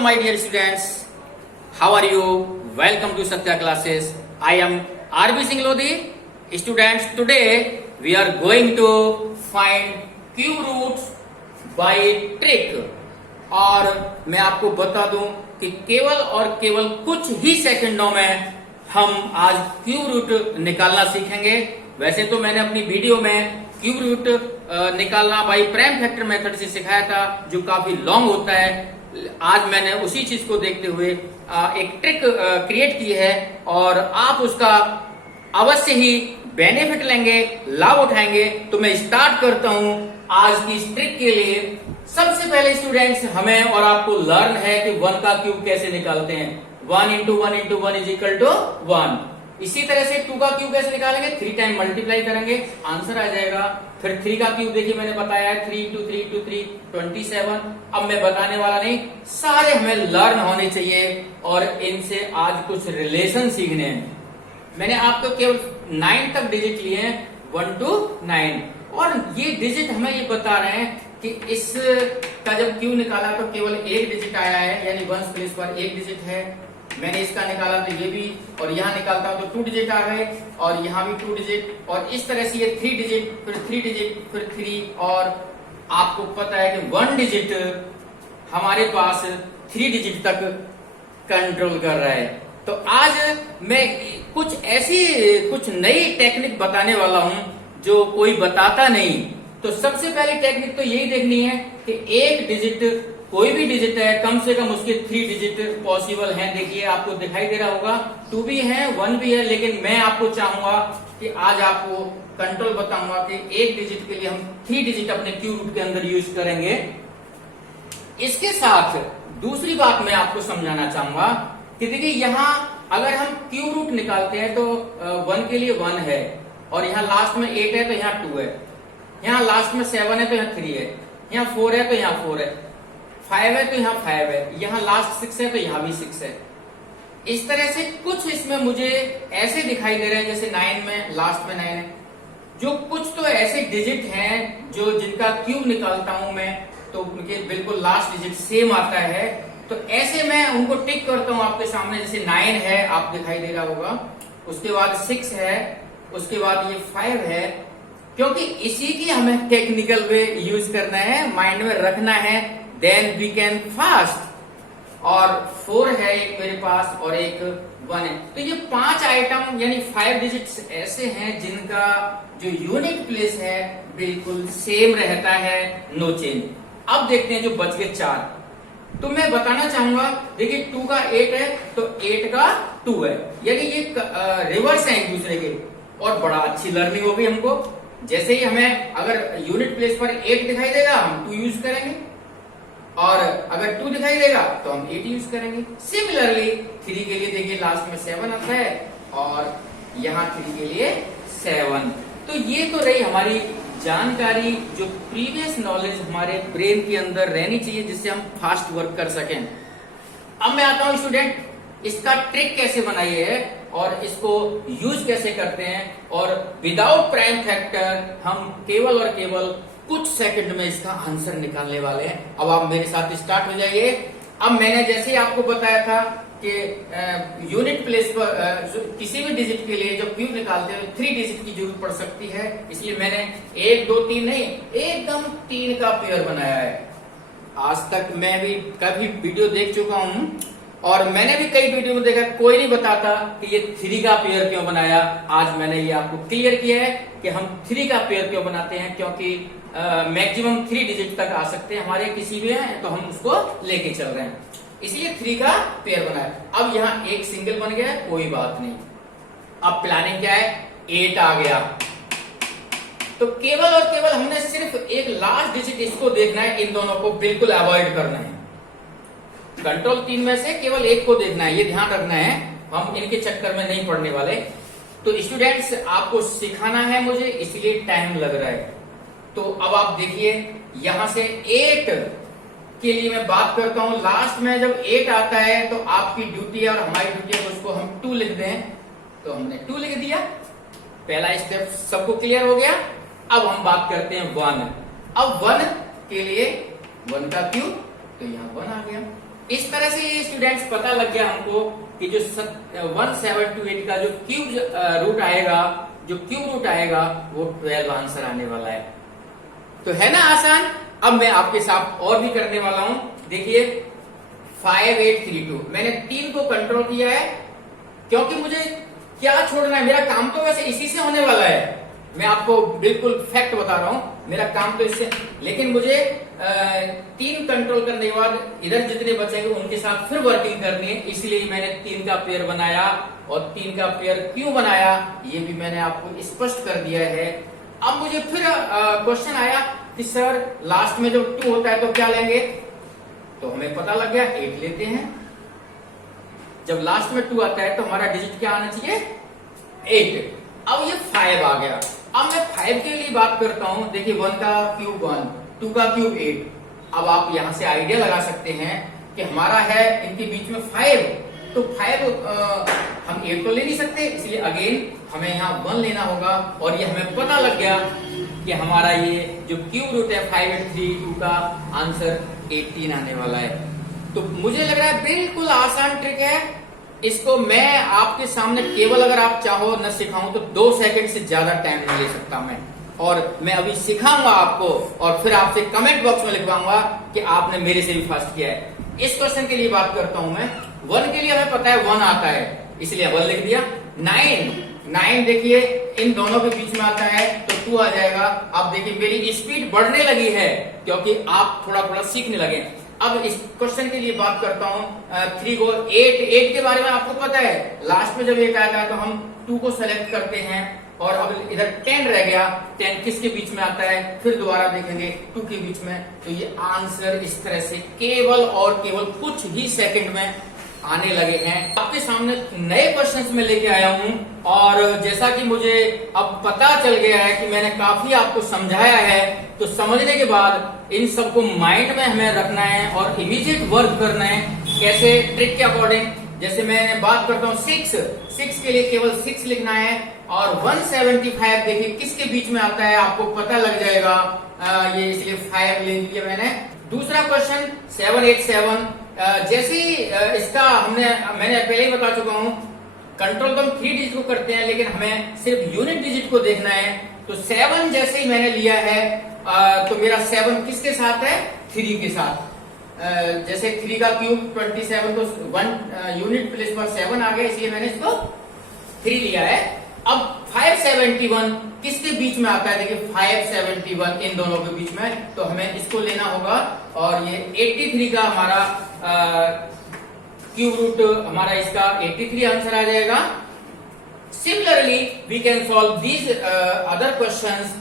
my dear students. How are you? Welcome to Satya classes. I am RB Singh Lodi. Students, today we are going to find cube roots by trick. और मैं आपको बता दूं कि केवल और केवल कुछ ही सेकंडों में हम आज क्यूब रूट निकालना सीखेंगे। वैसे तो मैंने अपनी वीडियो में क्यूब रूट निकालना बाई प्राइम फैक्टर मेथड से सिखाया था, जो काफी लॉन्ग होता है। आज मैंने उसी चीज को देखते हुए एक ट्रिक क्रिएट की है और आप उसका अवश्य ही बेनिफिट लेंगे, लाभ उठाएंगे। तो मैं स्टार्ट करता हूं आज की इस ट्रिक के लिए। सबसे पहले स्टूडेंट्स, हमें और आपको लर्न है कि 1 का क्यूब कैसे निकालते हैं। 1 into 1 into 1 is equal to 1। इसी तरह से 2 का क्यूब कैसे निकालेंगे, 3 टाइम मल्टीप्लाई करेंगे, आंसर आ जाएगा। फिर 3 का क्यूब देखिए मैंने बताया है 3 इंटू 3 इंटू 3 27। अब मैं बताने वाला नहीं, सारे हमें लर्न होने चाहिए और इनसे आज कुछ रिलेशन सीखने हैं। मैंने आपको केवल 9 तक डिजिट लिए हैं, 1 to 9, और ये डिजिट हमें ये बता रहे हैं कि इस का जब क्यूब निकाला तो केवल एक डिजिट आया है, यानी 1 प्लेस पर एक डिजिट है। मैंने इसका निकाला तो ये भी, और यहाँ निकालता हूं तो 2 डिजिट आ गए, और यहाँ भी 2 डिजिट, और इस तरह से ये 3 डिजिट, फिर 3 डिजिट, फिर 3, और आपको पता है कि 1 डिजिट हमारे पास 3 डिजिट तक कंट्रोल कर रहा है। तो आज मैं कुछ नई टेक्निक बताने वाला हूं जो कोई बताता नहीं। तो सबसे पहली टेक्निक तो यही देखनी है कि एक डिजिट, कोई भी डिजिट है, कम से कम उसके 3 डिजिट पॉसिबल हैं। देखिए आपको दिखाई दे रहा होगा, 2 भी है, 1 भी है, लेकिन मैं आपको चाहूंगा कि आज आपको कंट्रोल बताऊंगा कि एक डिजिट के लिए हम 3 डिजिट अपने क्यूब रूट के अंदर यूज करेंगे। इसके साथ दूसरी बात मैं आपको समझाना चाहूंगा कि देखिए यहाँ अगर हम क्यूब रूट निकालते हैं तो 1 के लिए 1 है, और यहाँ लास्ट में 8 है तो यहाँ 2 है, यहाँ लास्ट में 7 है तो यहाँ 3 है, यहाँ 4 है तो यहाँ 4 है, 5 है तो यहाँ 5 है, यहाँ लास्ट 6 है तो यहाँ भी 6 है। इस तरह से कुछ इसमें मुझे ऐसे दिखाई दे रहे हैं जैसे 9 में लास्ट में 9 है। जो कुछ तो ऐसे डिजिट हैं जो जिनका क्यूब निकालता हूं मैं तो उनके बिल्कुल लास्ट डिजिट सेम आता है। तो ऐसे मैं उनको टिक करता हूं आपके सामने। जैसे 9 है, आप दिखाई दे रहा होगा, उसके बाद 6 है, उसके बाद ये 5 है, क्योंकि इसी की हमें टेक्निकल वे यूज करना है, माइंड में रखना है, देन वी कैन फास्ट। और 4 है एक मेरे पास और एक 1 है। तो ये 5 आइटम यानी 5 डिजिट्स ऐसे हैं जिनका जो यूनिट प्लेस है बिल्कुल सेम रहता है, नो चेंज। अब देखते हैं जो बच गए 4। तो मैं बताना चाहूंगा, देखिए 2 का 8 है तो 8 का 2 है, यानी ये रिवर्स है एक दूसरे के, और बड़ा अच्छी लर्निंग होगी हमको। जैसे ही हमें अगर यूनिट प्लेस पर 8 दिखाई देगा हम 2 यूज करेंगे, और अगर 2 दिखाई देगा तो हम 8 यूज करेंगे। सिमिलरली 3 के लिए देखिए लास्ट में 7 आता है, और यहाँ 3 के लिए 7। तो ये तो रही हमारी जानकारी, जो प्रीवियस नॉलेज हमारे ब्रेन के अंदर रहनी चाहिए, जिससे हम फास्ट वर्क कर सकें। अब मैं आता हूं स्टूडेंट, इसका ट्रिक कैसे बनाई है और इसको यूज कैसे करते हैं, और विदाउट प्राइम फैक्टर हम केवल और केवल कुछ सेकंड में इसका आंसर निकालने वाले हैं। अब आप मेरे साथ स्टार्ट हो जाइए। अब मैंने जैसे ही आपको बताया था कि यूनिट प्लेस पर किसी भी डिजिट के लिए जब क्यूब निकालते हैं 3 डिजिट की जरूरत पड़ सकती है, इसलिए मैंने 1 2 3 नहीं, एकदम 3 का पेयर बनाया है। आज तक मैं भी काफी वीडियो देख चुका हूं, और मैंने भी कई वीडियो में देखा, कोई नहीं बताता कि ये 3 का पेयर क्यों बनाया। आज मैंने ये आपको क्लियर किया है कि हम 3 का पेयर क्यों बनाते हैं, क्योंकि मैक्सिमम 3 डिजिट तक आ सकते हैं हमारे किसी भी हैं, तो हम उसको लेके चल रहे हैं, इसलिए 3 का पेयर बनाया। अब यहाँ एक सिंगल बन गया, कोई बात नहीं। अब प्लानिंग क्या है, 8 आ गया, तो केवल और केवल हमने सिर्फ एक लास्ट डिजिट इसको देखना है, इन दोनों को बिल्कुल अवॉइड करना है। कंट्रोल 3 में से केवल एक को देखना है, ये ध्यान रखना है, हम इनके चक्कर में नहीं पड़ने वाले। तो स्टूडेंट्स, आपको सिखाना है मुझे, इसलिए टाइम लग रहा है। तो अब आप देखिए, यहां से 8 के लिए मैं बात करता हूं। लास्ट में जब 8 आता है तो आपकी ड्यूटी है और हमारी ड्यूटी है उसको हम 2 लिख दें, तो हमने 2 लिख दिया। पहला स्टेप सबको क्लियर हो गया। अब हम बात करते हैं 1। अब 1 के लिए 1 का क्यूब, तो यहाँ 1 आ गया। इस तरह से स्टूडेंट्स पता लग गया हमको कि जो 1728 का जो क्यूब रूट आएगा वो 12 आंसर आने वाला है। तो है ना आसान। अब मैं आपके साथ और भी करने वाला हूं। देखिए 5832 मैंने 3 को कंट्रोल किया है क्योंकि मुझे क्या छोड़ना है, मेरा काम तो वैसे इसी से होने वाला है। मैं आपको बिल्कुल फैक्ट बता रहा हूं, मेरा काम तो इससे, लेकिन मुझे 3 कंट्रोल करने के बाद इधर जितने बचेंगे उनके साथ फिर वर्किंग करनी है, इसलिए मैंने 3 का पेयर बनाया। और 3 का पेयर क्यों बनाया ये भी मैंने आपको स्पष्ट कर दिया है। अब मुझे फिर क्वेश्चन आया कि सर लास्ट में जब 2 होता है तो क्या लेंगे, तो हमें पता लग गया 8 लेते हैं। जब लास्ट में 2 आता है तो हमारा डिजिट क्या आना चाहिए, 8। अब ये 5 आ गया। अब मैं 5 के लिए बात करता हूं। देखिए 1 का क्यूब 1, 2 का क्यूब 8। अब आप यहां से आइडिया लगा सकते हैं कि हमारा है इनके बीच में 5, तो 5 हम 8 तो ले नहीं सकते, इसलिए अगेन हमें यहाँ 1 लेना होगा। और ये हमें पता लग गया कि हमारा ये जो क्यूब रूट है 5832 का आंसर 18 आने वाला है। तो मुझे लग रहा है बिल्कुल आसान ट्रिक है। इसको मैं आपके सामने केवल अगर आप चाहो न सिखाऊं तो 2 सेकंड से ज्यादा टाइम नहीं ले सकता मैं। और मैं अभी सिखाऊंगा आपको और फिर आपसे कमेंट बॉक्स में लिखवाऊंगा कि आपने मेरे से भी फास्ट किया है। इस क्वेश्चन के लिए बात करता हूं मैं। 1 के लिए हमें पता है 1 आता है, इसलिए 1 लिख दिया। 9 देखिए इन दोनों के बीच में आता है तो 2 आ जाएगा। अब देखिए मेरी स्पीड बढ़ने लगी है क्योंकि आप थोड़ा थोड़ा सीखने लगे। अब इस क्वेश्चन के लिए बात करता हूं 3 को 8 के बारे में आपको पता है। लास्ट में जब 1 आता है तो हम 2 को सेलेक्ट करते हैं और अब इधर 10 रह गया। 10 किसके बीच में आता है, फिर दोबारा देखेंगे 2 के बीच में। तो ये आंसर इस तरह से केवल और केवल कुछ ही सेकंड में आने लगे हैं। आपके सामने नए क्वेश्चंस में लेके आया हूं और जैसा कि मुझे अब पता चल गया है कि मैंने काफी आपको समझाया है, तो समझने के बाद इन सबको माइंड में हमें रखना है और इमीडिएट वर्क करना है। कैसे, ट्रिक के अकॉर्डिंग। जैसे मैं बात करता हूँ 6 के लिए केवल 6 लिखना है। और 175 देखिए किसके बीच में आता है आपको पता लग जाएगा, ये इसलिए 5 ले लिया मैंने। दूसरा क्वेश्चन 787 जैसे इसका मैंने पहले ही बता चुका हूं, कंट्रोल तो हम 3 डिजिट को करते हैं लेकिन हमें सिर्फ यूनिट डिजिट को देखना है। तो 7 जैसे ही मैंने लिया है तो मेरा 7 किसके साथ है, 3 के साथ। जैसे 3 का क्यूब 27 तो 1 यूनिट प्लेस पर 7 आ गया, इसलिए मैंने इसको 3 लिया है। अब 571 किसके बीच में आता है, देखिए 571 इन दोनों के बीच में, तो हमें इसको लेना होगा। और ये 83 का हमारा क्यूब रूट हमारा इसका 83 आंसर आ जाएगा। Similarly we can solve these other questions.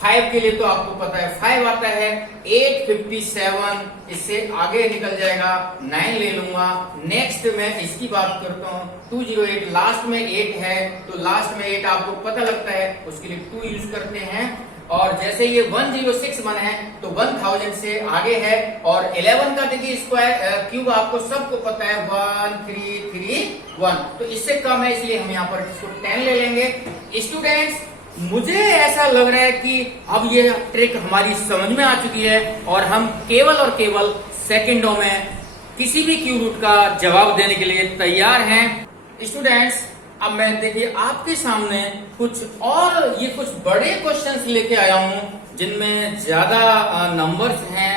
5 के लिए तो आपको पता है 5 आता है, 857 इससे आगे निकल जाएगा, 9 ले लूंगा। नेक्स्ट मैं इसकी बात करता हूँ 208, लास्ट में 8 है तो लास्ट में 8 आपको पता लगता है, उसके लिए 2 यूज करते हैं। और जैसे ये 1061 है तो 1000 से आगे है। और 11 का देखिए स्क्वायर क्यूब आपको सबको पता है 1331, तो इससे कम है इसलिए हम यहाँ पर इसको 10 ले लेंगे। स्टूडेंट्स मुझे ऐसा लग रहा है कि अब ये ट्रिक हमारी समझ में आ चुकी है और हम केवल और केवल सेकंडों में किसी भी क्यूब रूट का जवाब देने के लिए तैयार हैं। स्टूडेंट्स अब मैं देखिए आपके सामने कुछ बड़े क्वेश्चंस लेके आया हूं जिनमें ज्यादा नंबर्स हैं,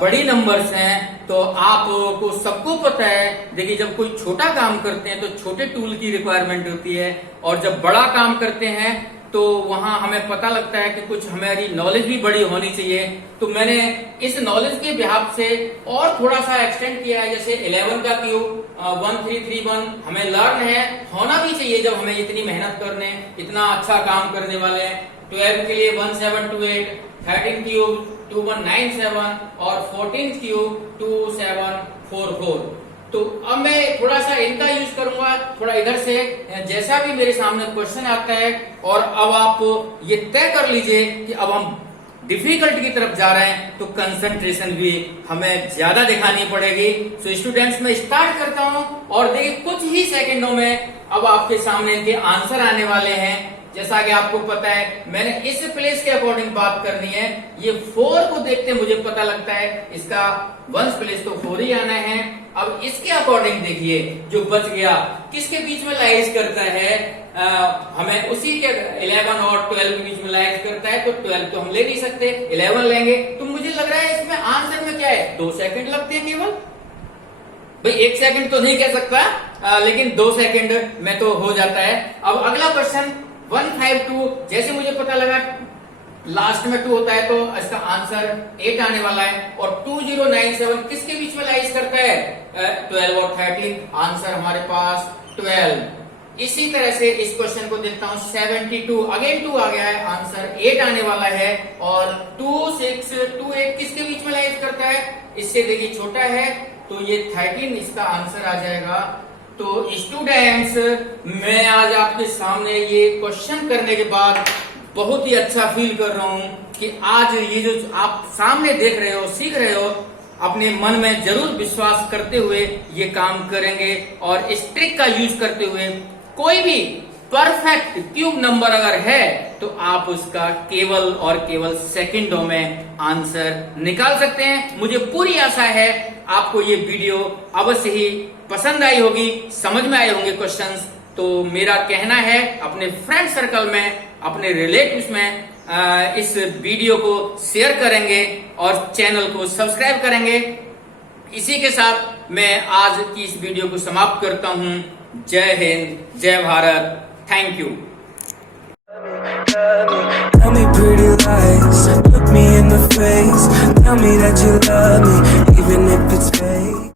बड़ी नंबर्स हैं। तो आपको सबको पता है, देखिए जब कोई छोटा काम करते हैं तो छोटे टूल की रिक्वायरमेंट होती है और जब बड़ा काम करते हैं तो वहां हमें पता लगता है कि कुछ हमारी नॉलेज भी बड़ी होनी चाहिए। तो मैंने इस नॉलेज के बिहाफ से और थोड़ा सा एक्सटेंड किया है। जैसे 11 का क्यूब 1331 हमें लर्न है, होना भी चाहिए जब हमें इतनी मेहनत करने, इतना अच्छा काम करने वाले हैं। 12 के लिए 1728, 13 क्यूब 2197 और 14 क्यूब 2744। तो अब मैं थोड़ा सा इनका यूज करूंगा, थोड़ा इधर से, जैसा भी मेरे सामने क्वेश्चन आता है। और अब आप ये तय कर लीजिए कि अब हम डिफिकल्ट की तरफ जा रहे हैं तो कंसंट्रेशन भी हमें ज्यादा दिखानी पड़ेगी। सो स्टूडेंट्स मैं स्टार्ट करता हूं और देखिए कुछ ही सेकंडों में अब आपके सामने इनके आंसर आने वाले हैं। जैसा कि आपको पता है मैंने इस प्लेस के अकॉर्डिंग बात करनी है। ये 4 को देखते मुझे पता लगता है इसका वंश प्लेस तो 4 ही आना है। अब इसके अकॉर्डिंग देखिए जो बच गया किसके बीच में लाइज करता है, हमें उसी के 11 और 12 के बीच में लाइज करता है, तो 12 तो हम ले नहीं सकते, 11 लेंगे। तो मुझे लग रहा है इसमें आंसर में क्या है, 2 सेकंड लगते हैं केवल। भाई 1 सेकंड तो नहीं कह सकता, लेकिन 2 सेकंड में तो हो जाता है। अब अगला क्वेश्चन 152, जैसे मुझे पता लगा लास्ट में 2 होता है तो इसका आंसर 8 आने वाला है। और 2097 किसके बीच में लाइज करता है, 12 और 13, आंसर हमारे पास 12। इसी तरह से इस क्वेश्चन को देखता हूं 72, अगेन 2 आ गया है, आंसर 8 आने वाला है। और 2, 6, 2, 8 किसके बीच में लाइज करता है, इससे देखिए छोटा है तो ये 13 इसका आंसर आ जाएगा। तो स्टूडेंट्स मैं आज आपके सामने ये क्वेश्चन करने के बाद बहुत ही अच्छा फील कर रहा हूं कि आज ये जो आप सामने देख रहे हो, सीख रहे हो, अपने मन में जरूर विश्वास करते हुए ये काम करेंगे और इस ट्रिक का यूज करते हुए कोई भी परफेक्ट क्यूब नंबर अगर है तो आप उसका केवल और केवल सेकंडों में आंसर निकाल सकते हैं। मुझे पूरी आशा है आपको ये वीडियो अवश्य ही पसंद आई होगी, समझ में आए होंगे क्वेश्चंस। तो मेरा कहना है अपने फ्रेंड सर्कल में, अपने रिलेटिव्स में इस वीडियो को शेयर करेंगे और चैनल को सब्सक्राइब करेंगे। इसी के साथ मैं आज की इस वीडियो को समाप्त करता हूं। जय हिंद, जय Bharat, thank you. Tell me pretty lies, look me in the face, tell me that you love me, even if it's fake.